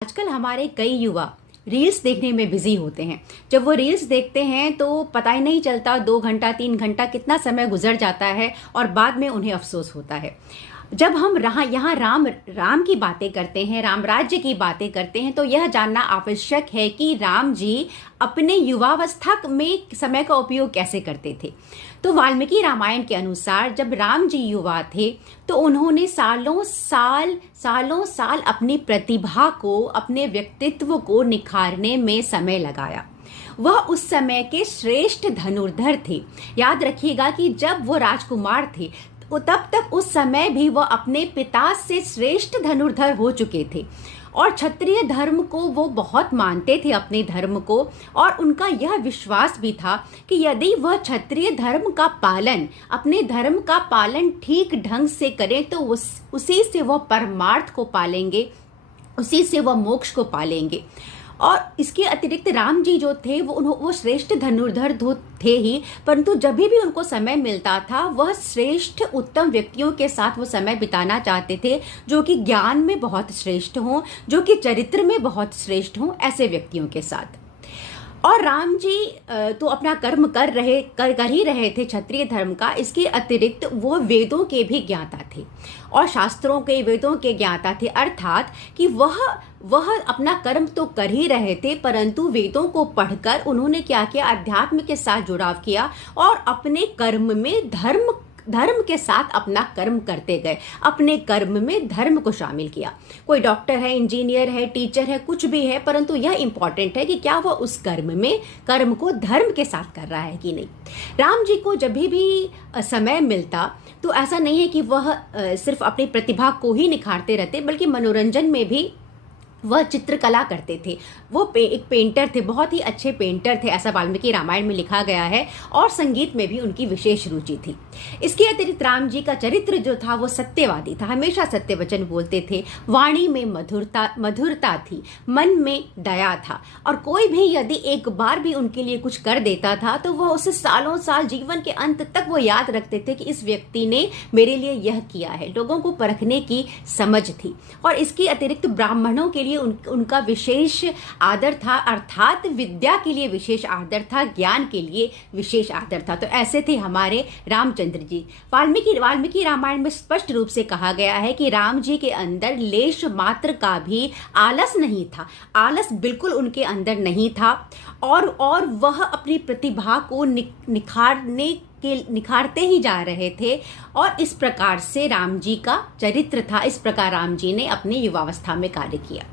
आजकल हमारे कई युवा रील्स देखने में बिजी होते हैं। जब वो रील्स देखते हैं तो पता ही नहीं चलता 2 घंटा 3 घंटा कितना समय गुजर जाता है और बाद में उन्हें अफसोस होता है। जब हम यहाँ राम राम की बातें करते हैं, राम राज्य की बातें करते हैं, तो यह जानना आवश्यक है कि राम जी अपने युवावस्था में समय का उपयोग कैसे करते थे। तो वाल्मीकि रामायण के अनुसार जब राम जी युवा थे तो उन्होंने सालों साल अपनी प्रतिभा को, अपने व्यक्तित्व को निखारने में समय लगाया। वह उस समय के श्रेष्ठ धनुर्धर थे। याद रखिएगा कि जब वो राजकुमार थे तब तक उस समय भी वह अपने पिता से श्रेष्ठ धनुर्धर हो चुके थे और क्षत्रिय धर्म को वो बहुत मानते थे, अपने धर्म को। और उनका यह विश्वास भी था कि यदि वह क्षत्रिय धर्म का पालन, अपने धर्म का पालन ठीक ढंग से करें तो उसी से वह परमार्थ को पालेंगे, उसी से वह मोक्ष को पालेंगे। और इसके अतिरिक्त राम जी जो थे वो श्रेष्ठ धनुर्धर थे ही, परंतु जब भी उनको समय मिलता था वह श्रेष्ठ उत्तम व्यक्तियों के साथ वो समय बिताना चाहते थे, जो कि ज्ञान में बहुत श्रेष्ठ हों, जो कि चरित्र में बहुत श्रेष्ठ हों, ऐसे व्यक्तियों के साथ। और राम जी तो अपना कर्म कर ही रहे थे क्षत्रिय धर्म का। इसके अतिरिक्त वो वेदों के भी ज्ञाता थे और शास्त्रों के, वेदों के ज्ञाता थे। अर्थात कि वह अपना कर्म तो कर ही रहे थे, परंतु वेदों को पढ़कर उन्होंने क्या किया, अध्यात्म के साथ जुड़ाव किया और अपने कर्म में धर्म के साथ अपना कर्म करते गए, अपने कर्म में धर्म को शामिल किया। कोई डॉक्टर है, इंजीनियर है, टीचर है, कुछ भी है, परंतु यह इंपॉर्टेंट है कि क्या वह उस कर्म को धर्म के साथ कर रहा है कि नहीं। राम जी को जब भी समय मिलता तो ऐसा नहीं है कि वह सिर्फ अपनी प्रतिभा को ही निखारते रहते, बल्कि मनोरंजन में भी वह चित्रकला करते थे। वो एक पेंटर थे, बहुत ही अच्छे पेंटर थे, ऐसा वाल्मीकि रामायण में लिखा गया है। और संगीत में भी उनकी विशेष रुचि थी। इसके अतिरिक्त राम जी का चरित्र जो था वो सत्यवादी था, हमेशा सत्य वचन बोलते थे। वाणी में मधुरता थी, मन में दया था, और कोई भी यदि एक बार भी उनके लिए कुछ कर देता था तो वह उसे सालों साल, जीवन के अंत तक वो याद रखते थे कि इस व्यक्ति ने मेरे लिए यह किया है। लोगों को परखने की समझ थी। और इसके अतिरिक्त ब्राह्मणों के उनका विशेष आदर था, अर्थात विद्या के लिए विशेष आदर था, ज्ञान के लिए विशेष आदर था। तो ऐसे थे हमारे रामचंद्र जी। वाल्मीकि रामायण में स्पष्ट रूप से कहा गया है कि राम जी के अंदर लेश मात्र का भी आलस नहीं था, आलस बिल्कुल उनके अंदर नहीं था। और वह अपनी प्रतिभा को निखारते ही जा रहे थे। और इस प्रकार से राम जी का चरित्र था, इस प्रकार राम जी ने अपनी युवावस्था में कार्य किया।